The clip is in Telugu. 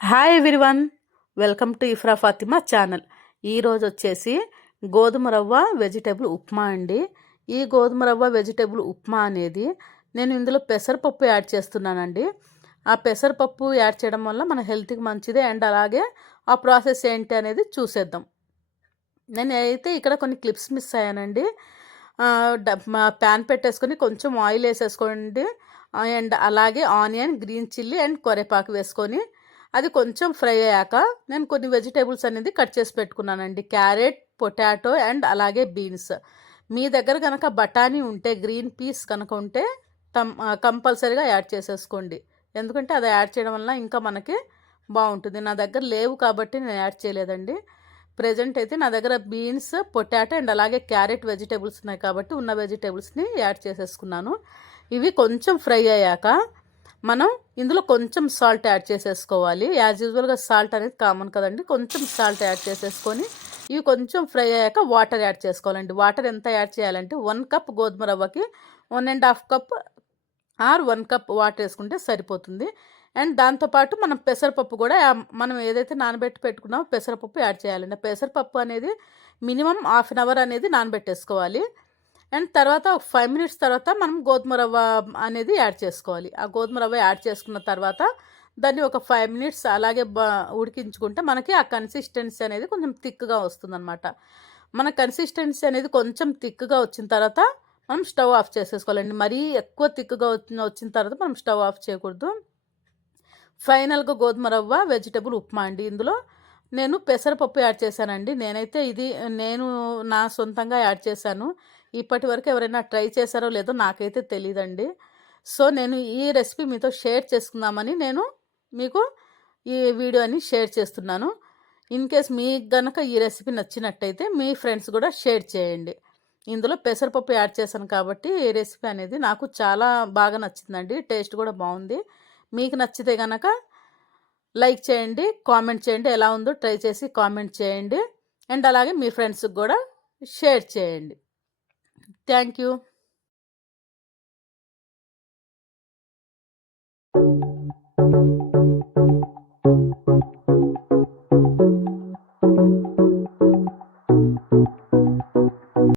Hi everyone, welcome to Ifra Fatima channel. ఈరోజు వచ్చేసి గోధుమ రవ్వ వెజిటేబుల్ ఉప్మా అండి. ఈ గోధుమ రవ్వ వెజిటేబుల్ ఉప్మా అనేది నేను ఇందులో పెసరపప్పు యాడ్ చేస్తున్నానండి. ఆ పెసరపప్పు యాడ్ చేయడం వల్ల మన హెల్త్కి మంచిది. అండ్ అలాగే ఆ ప్రాసెస్ ఏంటి అనేది చూసేద్దాం. నేను అయితే ఇక్కడ కొన్ని క్లిప్స్ మిస్ అయ్యానండి. ప్యాన్ పెట్టేసుకొని కొంచెం ఆయిల్ వేసేసుకోండి. అండ్ అలాగే ఆనియన్, గ్రీన్ చిల్లీ అండ్ కరివేపాకు వేసుకొని అది కొంచెం ఫ్రై అయ్యాక నేను కొన్ని వెజిటేబుల్స్ అనేది కట్ చేసి పెట్టుకున్నానండి. క్యారెట్, పొటాటో అండ్ అలాగే బీన్స్. మీ దగ్గర కనుక బఠానీ ఉంటే, గ్రీన్ పీస్ కనుక ఉంటే కంపల్సరీగా యాడ్ చేసేసుకోండి. ఎందుకంటే అది యాడ్ చేయడం వల్ల ఇంకా మనకి బాగుంటుంది. నా దగ్గర లేవు కాబట్టి నేను యాడ్ చేయలేదండి. ప్రజెంట్ అయితే నా దగ్గర బీన్స్, పొటాటో అండ్ అలాగే క్యారెట్ వెజిటేబుల్స్ ఉన్నాయి కాబట్టి ఉన్న వెజిటేబుల్స్ని యాడ్ చేసేసుకున్నాను. ఇవి కొంచెం ఫ్రై అయ్యాక మనం ఇందులో కొంచెం సాల్ట్ యాడ్ చేసేసుకోవాలి. యాజ్ యూజువల్గా సాల్ట్ అనేది కామన్ కదండి. కొంచెం సాల్ట్ యాడ్ చేసేసుకొని ఇవి కొంచెం ఫ్రై అయ్యాక వాటర్ యాడ్ చేసుకోవాలండి. వాటర్ ఎంత యాడ్ చేయాలంటే 1 కప్ గోధుమ రవ్వకి 1.5 కప్ ఆర్ 1 కప్ వాటర్ వేసుకుంటే సరిపోతుంది. అండ్ దాంతోపాటు మనం పెసరపప్పు కూడా మనం ఏదైతే నానబెట్టి పెట్టుకున్నామో పెసరపప్పు యాడ్ చేయాలండి. పెసరపప్పు అనేది మినిమం హాఫ్ అన్ అవర్ అనేది నానబెట్టేసుకోవాలి. అండ్ తర్వాత 5 మినిట్స్ తర్వాత మనం గోధుమ రవ్వ అనేది యాడ్ చేసుకోవాలి. ఆ గోధుమ రవ్వ యాడ్ చేసుకున్న తర్వాత దాన్ని ఒక 5 మినిట్స్ అలాగే ఉడికించుకుంటే మనకి ఆ కన్సిస్టెన్సీ అనేది కొంచెం థిక్గా వస్తుందన్నమాట. మన కన్సిస్టెన్సీ అనేది కొంచెం థిక్గా వచ్చిన తర్వాత మనం స్టవ్ ఆఫ్ చేసేసుకోవాలండి. మరీ ఎక్కువ థిక్గా వచ్చిన తర్వాత మనం స్టవ్ ఆఫ్ చేయకూడదు. ఫైనల్గా గోధుమ రవ్వ వెజిటబుల్ ఉప్మా అండి. ఇందులో నేను పెసరపప్పు యాడ్ చేశానండి. నేను నా సొంతంగా యాడ్ చేశాను. ఇప్పటి వరకు ఎవరైనా ట్రై చేశారో లేదో నాకైతే తెలియదండి. సో నేను ఈ రెసిపీ మీతో షేర్ చేసుకుందామని నేను మీకు ఈ వీడియోని షేర్ చేస్తున్నాను. ఇన్ కేస్ మీకు గనక ఈ రెసిపీ నచ్చినట్టయితే మీ ఫ్రెండ్స్ కూడా షేర్ చేయండి. ఇందులో పెసరపప్పు యాడ్ చేశాను కాబట్టి ఈ రెసిపీ అనేది నాకు చాలా బాగా నచ్చిందండి. టేస్ట్ కూడా బాగుంది. మీకు నచ్చితే కనుక లైక్ చేయండి, కామెంట్ చేయండి. ఎలా ఉందో ట్రై చేసి కామెంట్ చేయండి. అండ్ అలాగే మీ ఫ్రెండ్స్కి కూడా షేర్ చేయండి. Thank you.